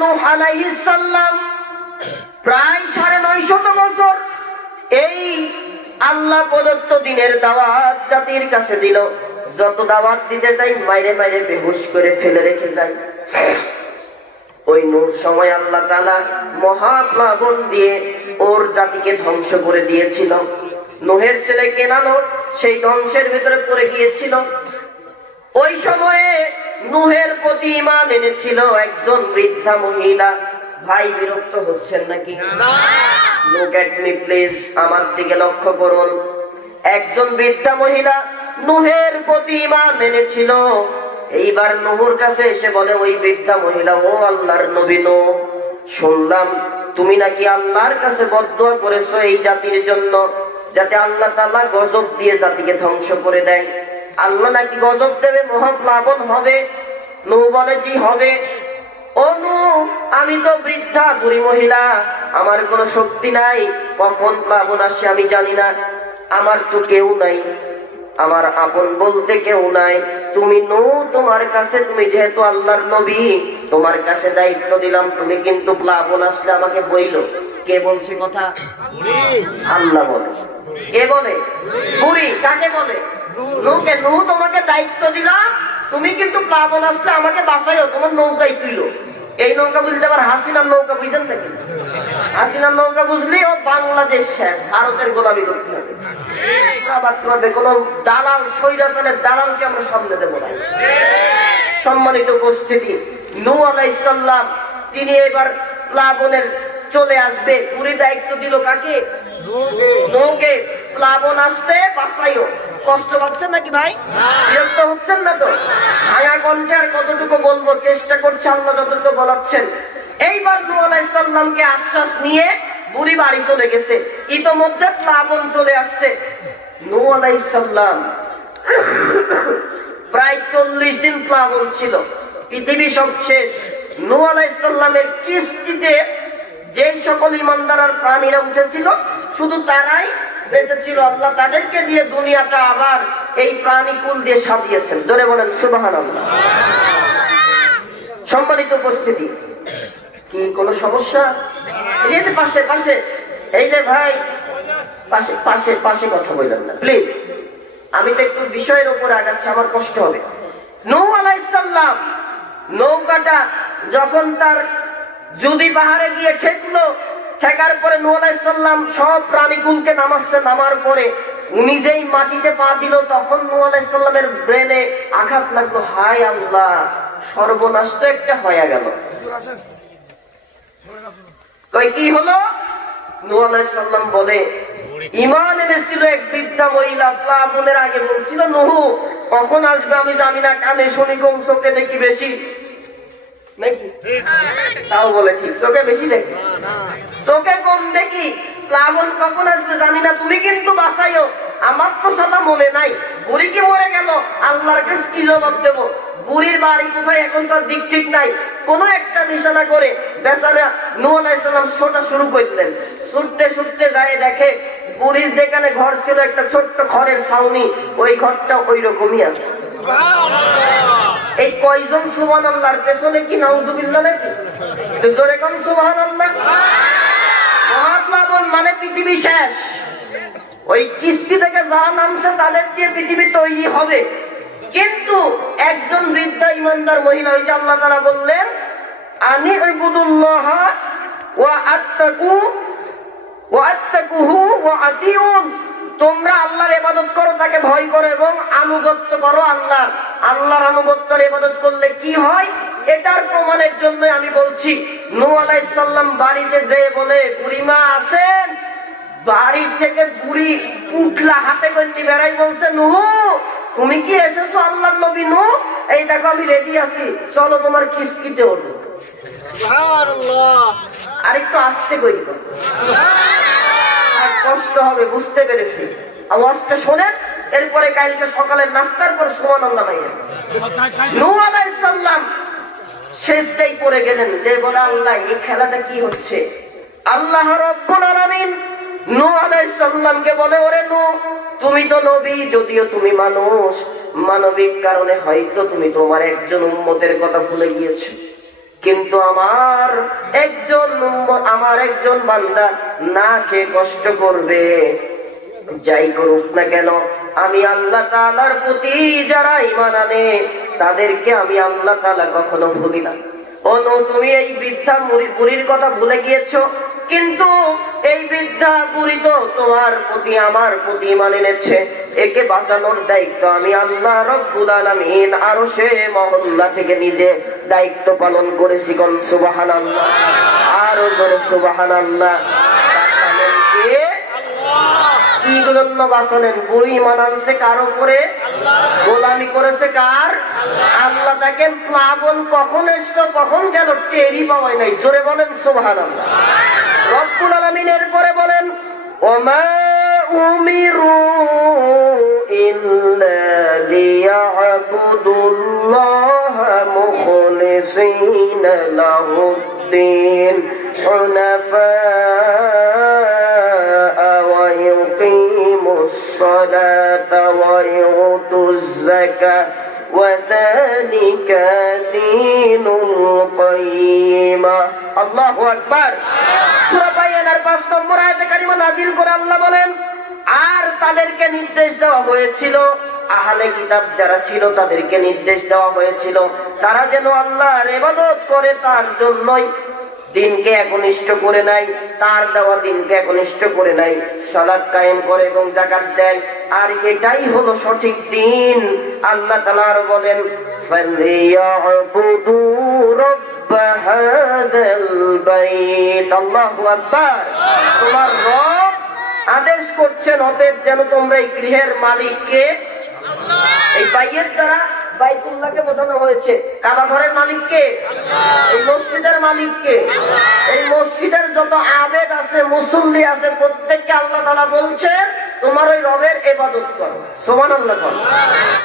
নূহ আলাইহিস সালাম প্রায় 950 বছর এই আল্লাহ প্রদত্ত দিনের দাওয়াত জাতির কাছে দিল। যত দাওয়াত দিতে যাই মাইরে মাইরে বেহুশ করে ফেলে রেখে যায়। ওই নূর সময় আল্লাহ তাআলা মহাপ্লাবন দিয়ে ওর জাতিকে ধ্বংস করে দিয়েছিল। নূহের ছেলে কেনান সেই ধ্বংসের ভিতরে পড়ে গিয়েছিল। ওই সময়ে নূহের প্রতি ঈমান এনেছিল একজন বৃদ্ধা মহিলা। ভাই বিরক্ত হচ্ছেন নাকি? লুক এট মি প্লিজ, আমার দিকে লক্ষ্য করুন। একজন বৃদ্ধা মহিলা নূহের প্রতি ঈমান এনেছিল। এইবার নূহর কাছে এসে বলে ওই বৃদ্ধা মহিলা, ও আল্লাহর নবী নূহ, শুনলাম তুমি নাকি আল্লাহর কাছে বদদুয়া করেছো এই জাতির জন্য, যাতে আল্লাহ তাআলা গজব দিয়ে জাতিকে ধ্বংস করে দেয়। আল্লাহ নাকি গজব দেবে, মহাপ্লাবন হবে। নূহ বলে জি হবে। ও নূহ, আমি তো বৃদ্ধা বুড়ি মহিলা, আমার কোনো শক্তি নাই, কখন প্লাবন আসে আমি জানি না, আমার তো কেউ নাই, আমার আপন বলতে কেউ নাই। তুমি নূহ, তোমার কাছে, তুমি যেহেতু আল্লাহর নবী, তোমার কাছে দায়িত্ব দিলাম, তুমি কিন্তু প্লাবন আসলে আমাকে বইলো। কে বলছে কথা? আল্লাহ বলে। কে বলে? বুড়ি। কাকে বলে? নূহকে। নূহ, তোমাকে দায়িত্ব দিলাম, তুমি কিন্তু প্লাবন আসলে আমাকে বাঁচাইও, তোমার নৌকায় তুইলো। এই নৌকা বুঝলে আবার হাসিনার নৌকা বুঝেন নাকি? হাসিনার নৌকা বুঝলি ও বাংলাদেশ শেষ, ভারতের গোলামি করতে হবে। কোন দালাল, স্বৈরাচারের দালালকে আমরা সামনে দেবো না। সম্মানিত উপস্থিতি, নূহ আলাইহিস সালাম তিনি এবার প্লাবনের চলে আসবে। পুরি দায়িত্ব দিল কাকে? নূহকে। প্লাবন আসতে বাঁচাইও। কষ্ট পাচ্ছেন নাকি ভাই? বিরক্ত হচ্ছেন না তো? ভাঙা কণ্ঠে আর কতটুকু বলবো, চেষ্টা করছে আল্লাহ যতটুকু বলাচ্ছেন। এইবার নূহ আলাইহিস সালামকে আশ্বাস নিয়ে বুড়ি বাড়ি চলে গেছে। ইতোমধ্যে প্লাবন চলে আসছে। নূহ আলাইহিস সালাম প্রায় 40 দিন প্লাবন ছিল, পৃথিবী সব শেষ। নূহ আলাইহিস সালামের কিস্তিতে যে সকল ঈমানদার আর প্রাণীরা উঠেছিল শুধু তারাই বেঁচে ছিল। আল্লাহ তাদেরকে দিয়ে দুনিয়াটা আবার এই প্রাণীকুল দিয়ে সাজিয়েছেন। জোরে বলেন সুবহানাল্লাহ। সম্মানিত উপস্থিতি, কি কোনো সমস্যা? এই যে পাশে পাশে, এই যে ভাই পাশে পাশে পাশে কথা বললেন না প্লিজ। আমি তো একটু বিষয়ের উপর আগাচ্ছি, আমার কষ্ট হবে। নূহ আলাইহিস সালাম নৌকাটা যখন তার জুদি পাহাড়ে গিয়ে ঠেকলো, ঠেকার পরে নূহ আলাইহিস সালাম সব প্রাণীকুলকে নামাচ্ছে। নামার পরে উনি যেই মাটিতে পা দিল, তখন নূহ আলাইহিস সালামের ব্রেনে আঘাত লাগলো। হায় আল্লাহ, সর্বনাশ তো একটা হয়ে গেল। কই কি হলো? নূহ আলাইহিস সালাম বলে, ঈমান এনেছিল এক বৃদ্ধা মহিলা, প্লাবনের আগে বলছিল নূহ কখন আসবে আমি জানি না, কানে শুনি কম, চোখে দেখি বেশি নাকি? তাও বলে ঠিক, চোখে বেশি দেখি, চোখে কম দেখি, প্লাবন কখন আসবে জানি না, তুমি কিন্তু বাঁচাইও। আমার তো সাদা মনে নাই। বুড়ি কি মরে গেল, আল্লাহর কাছে কি জবাব দেবো? বুড়ির বাড়ি কোথায় এখন তার দিক ঠিক নাই। কোন একটা নিশানা করে বেচারা নূহ আলাইহিস সালাম ছোটা শুরু করলেন। ছুটতে ছুটতে যায়, দেখে বুড়ির যেখানে ঘর ছিল একটা ছোট্ট খড়ের ছাউনি, ওই ঘরটা ওই রকমই আছে। এই কয়জন সুবহানাল্লাহর পেছনে কি নাউজুবিল্লাহ নাকি? জোরে কোন সুবহানাল্লাহ। মহাপ্লাবন মানে পৃথিবী শেষ। ওই কিস্তি থেকে যারা নামছে তাদের দিয়ে পৃথিবী তৈরি হবে। কিন্তু একজন বৃদ্ধা ঈমানদার মহিলা, ওই যে আল্লাহ তাআলা বললেন আনি ইবুদুল্লাহ ওয়া আত্তাকুহু ওয়া আতিউন, তোমরা আল্লাহর ইবাদত করো, তাকে ভয় করো এবং আনুগত্য করো। আল্লাহর আনুগত্যের ইবাদত করলে কি হয় এটার প্রমাণের জন্য আমি বলছি। নূহ আলাইহিস সালাম বাড়িতে যেয়ে বলে, বুড়িমা আসেন। বাড়ি থেকে বুড়ি উঠলা হাতে করে বেড়াই, বলছে নূহ তুমি কি এসেছো আল্লাহর নবী নূহ? এই দেখো আমি রেডি আছি, চলো তোমার কিস্তিতে উঠবো। সুবহানাল্লাহ। আরেকটু আসছে কই, কষ্ট হবে, বুঝতে পেরেছি। আওয়াজটা শোনেন, এরপরে কালকে সকালের নাস্তার পর সুবহানাল্লাহ ভাইয়া। নূহ আলাইহিস সালাম সেজদায় পড়ে গেলেন, যে বলে আল্লাহ এই খেলাটা কি হচ্ছে? আল্লাহ রাব্বুল আলামিন নূহ আলাইহিস সালামকে বলে, ওরে নূহ তুমি তো নবী, যদিও তুমি মানুষ, মানবিক কারণে হয়তো তুমি তোমার একজন উম্মতের কথা ভুলে গিয়েছো। কিন্তু আমার একজন বান্দা না খেয়ে কষ্ট করবে, যাই করুক না কেন আমি আল্লাহ তাআলার প্রতি যারা ঈমান আনে তাদেরকে আমি আল্লাহ তাআলা কখনো ভুলি না। ও নূহ, তুমি এই বৃদ্ধা বুড়ির কথা ভুলে গিয়েছো, কিন্তু এই বৃদ্ধা বুড়ি তো তোমার প্রতি আমার প্রতি ঈমান এনেছে, একে বাঁচানোর দায়িত্ব আমি আল্লাহ রব্বুল আলামিন আরশে মহল্লা থেকে নিজে দায়িত্ব পালন করেছি। কোন সুবহানাল্লাহ, আরো জোরে সুবহানাল্লাহ। কি জন্য বাঁচালেন? বুড়ি ঈমান আনছে কার উপরে? গোলামি করেছে কার? আল্লাহ। তাকে প্লাবন কখন এসলো কখন গেল টেরি পাওয়াই নাই। জোরে বলেন সুবহানাল্লাহ। রব্বুল আলামিন এরপরে বলেন ওমা উমিরু ইল্লা লিয়াবুদুল্লাহা মুখলিসিনা লাহুদ্দিন হুনাফা ওয়া ইউকিমুস সালাতা ওয়া ইউতুজ যাকাত ওয়া যালিকা দীনুল কাইয়্যিমা। আল্লাহু আকবার। সূরা বাইয়ানার 5 নম্বর আয়াতে কারিমা নাযিল করে আল্লাহ বলেন, আর তাদেরকে নির্দেশ দেওয়া হয়েছিল, আহলে কিতাব যারা ছিল তাদেরকে নির্দেশ দেওয়া হয়েছিল তারা যেন আল্লাহর ইবাদত করে, তার জন্যই দিনকে একনিষ্ঠ করে নাই, তার দেওয়া দিনকে একনিষ্ঠ করে নাই, সালাত কায়েম করে এবং যাকাত দেয়, আর এটাই হলো সঠিক দিন। আল্লাহ তাআলা বলেন ফালিয়াবুদু রাব্ব হাযাল বাইত। আল্লাহু আকবার। তোমার রব আদেশ করছেন, অতএব যেন তোমরা এই গৃহের মালিককে, এই বাইয়ের দ্বারা বাইতুল্লাহকে বোঝানো হয়েছে, কাবা ঘরের মালিককে, এই মসজিদের মালিককে, এই মসজিদের যত আবেদ আছে মুসল্লি আছে প্রত্যেককে আল্লাহ তাআলা বলছেন তোমার ওই রবের ইবাদত করো। সুবহানাল্লাহ।